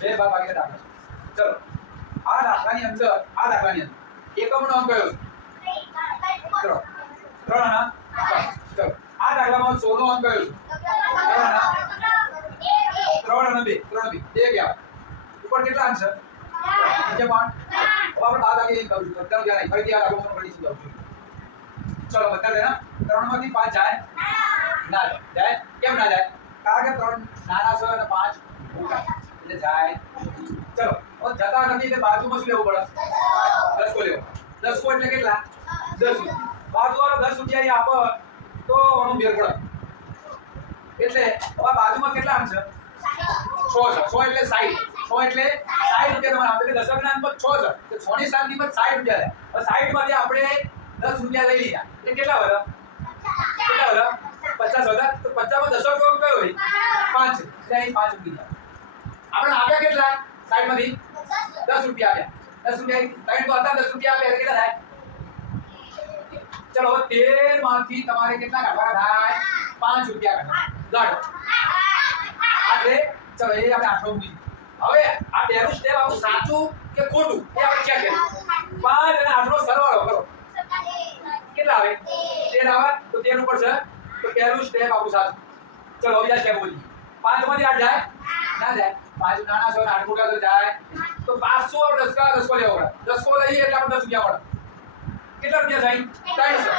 બે ભાગ ભાગીને દાખલા. ચલો આ દાખલાની અંદર એકમનો અંક કયો છે? 3 અને 5. ચલો આ દાખલામાં 100 નો અંક કયો છે? 3 અને 2 બે ગયા ઉપર કેટલા અંક છે? નીચે 5. હવે આપણે બાદ બાકી કરું છું બધાનું ધ્યાન રાખી ફરીથી આ દાખલો ફરી સમજાવું છું. ચલો બધા દેના 3 માંથી 5 જાય ના જાય. કેમ ના જાય? કારણ કે 3 નાના છે અને 5 મોટા એટલે જાય. ચલો હવે જતા નથી એટલે બાજુમાં શું લેવું પડે? 10 કો લેવો. 10 કો એટલે કેટલા? 10. બાજુવાળો 10 રૂપિયા આપો તો આનું મેળ પડે. એટલે હવે બાજુમાં કેટલા અંક છે? 6 છે. 100 એટલે 60. 100 એટલે 60 રૂપિયા તમારે આપે. એટલે દશકના અંક 6 છે. તો 6 ની 7 કિંમત 60 રૂપિયા થાય. હવે 60 માંથી આપણે 10 રૂપિયા લઈ લીધા. એટલે કેટલા વધ્યા? 50 વધ્યા. તો 50 માં દશકનો અંક કયો હોય? 5 છે. એટલે અહીં 5 મૂકી દો. આપણે આપ્યા કેટલા? 60 માંથી 10 રૂપિયા આપ્યા. 10 રૂપિયા 60 તો હતા 10 રૂપિયા આપ્યા એટલે કેટલા થાય? ચલો હવે 13 માંથી તમારે કેટલા કાઢવાના થાય? 5 રૂપિયા કાઢો. એટલે ચલો એ આપણે આઠો મૂકી. હવે આ બેનું સ્ટેપ આપણું સાચું કે ખોટું એ આપણે ચેક કરીએ. 5 અને 8 નો સરવાળો કરો. કેટલા આવે? 13 આવે. તો 13 ઉપર છે તો પહેલું સ્ટેપ આપણું સાચું. ચલો બીજા સ્ટેપ બોલીએ. 5 માંથી 8 જાય ના જાય. 5 નાના છે 8 મોટા છે જાય. તો 500 આપણે 10 કો લેવો પડે. 10 કો લઈએ એટલે આપણે 10 રૂપિયા મળે. કેટલા રૂપિયા થાય? 300.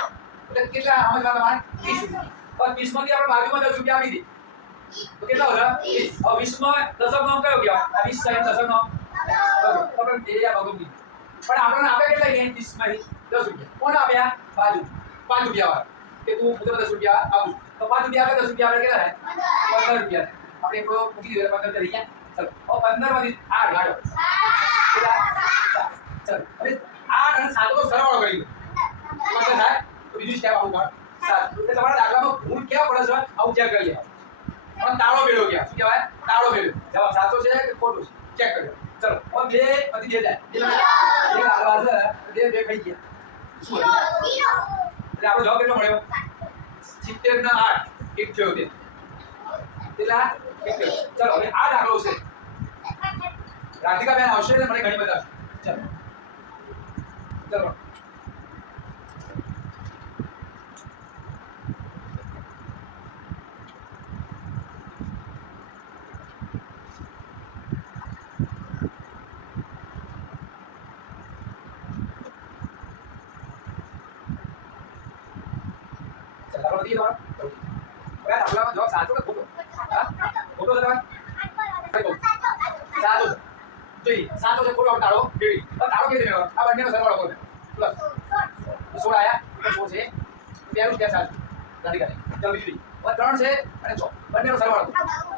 એટલે કેટલા સમજવા તમારે? 20 રૂપિયા. પણ 20 માંથી આપણે બાજુમાં 10 રૂપિયા આપી દઈએ તો કેટલા વધ્યા? 20. હવે 20 માં દશકનો અંક કયો ગયા? આ 20 છે દશકનો અંક. આપણે એ આ બધું પણ આપણને આપે કેટલા? 20 માંથી 10 રૂપિયા. કોણ આપ્યા? બાજુ 5 રૂપિયા વાળા કે તું મુદ્રા 10 રૂપિયા આપું. તો 5 રૂપિયા આપે 10 રૂપિયા આપણે કેટલા થાય? 15 રૂપિયા. આપણે એક મૂકી દીધો 15 તરીકે. ચલો હવે 15 માંથી 8 ગાડો. ચલો હવે 8 અને 7 નો સરવાળો કરી દો. કેટલા થાય? તો બીજું સ્ટેપ આવું કર 7. એટલે તમારા દાખલામાં ભૂલ ક્યાં પડે છે આવું ચેક કરી લો. પણ તાળો મેળો ગયા. શું કહેવાય? તાળો મેળો. જવાબ સાચો છે કે ખોટો છે? ચેક કર્યો. ચલો હવે 2 માંથી 2 જાય. બે આગળ છે 2 ખાઈ ગયા. શું હતું? એટલે આપણો જવાબ કેટલો મળ્યો? 70 ના 8 71. કેટલા? 71. ચલો હવે આ દાખલો છે. રાધિકા બેન આવશે ને મને ઘણી બધા. ચલો ચલો દાખલો દીધો તમારો. હવે દાખલામાં જવાબ સાચો કે ખોટો? હા ખોટો છે તમારે? સાચો. જોઈએ સાચો છે ખોટો આપણે તાળો મેળવી. હવે તાળો કેવી રીતે મેળવવાનો? આ બંનેનો સરવાળો કરો. પ્લસ 16 આયા તો 16 છે. બેનું સ્ટેપ સાચું. રાધિકા ચાલો બીજું. હવે 3 છે અને 6 બંનેનો સરવાળો કરો.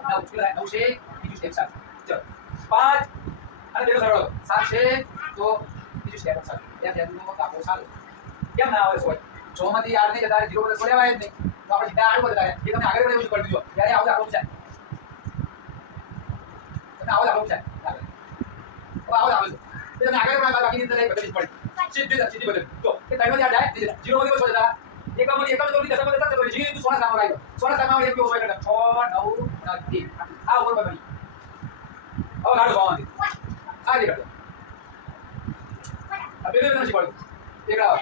9 કેટલા? 9 છે. બીજું સ્ટેપ સાચું. ચલો 5 અને 2 નો સરવાળો 7 છે તો બીજું સ્ટેપ સાચું. ત્યાં તેનું કાપો સાચું. કેમ ના આવે 16? 6 માંથી 8 ને જતા 0 પર છોડ્યા જ નહીં. તો આપણે સીધા આગળ વધતા રહ્યા. એ તમે આગળ વધે એવું કરી દીધો. ત્યારે આવું દાખલો પૂછાય. તમે આવો દાખલો પૂછાય. હવે આવો દાખલો છે. તમે આગળ પણ બાકીની અંદર બદલવી પડે. સીધી બદલ. તો કે 3 માંથી 8 જાય 0 માંથી છોડ જતા. એકમાંથી એકમ જોડી દશક માંથી 7 જોડી. જી તું સોના સામો લાગ્યો. સોના સામો એક કેવો હોય એટલે 6 9 3. આ ઉપર બની. હવે ગાડો ભાવમાંથી. આ રીતે કરજો. આ બે નથી પડતું. એક આવ.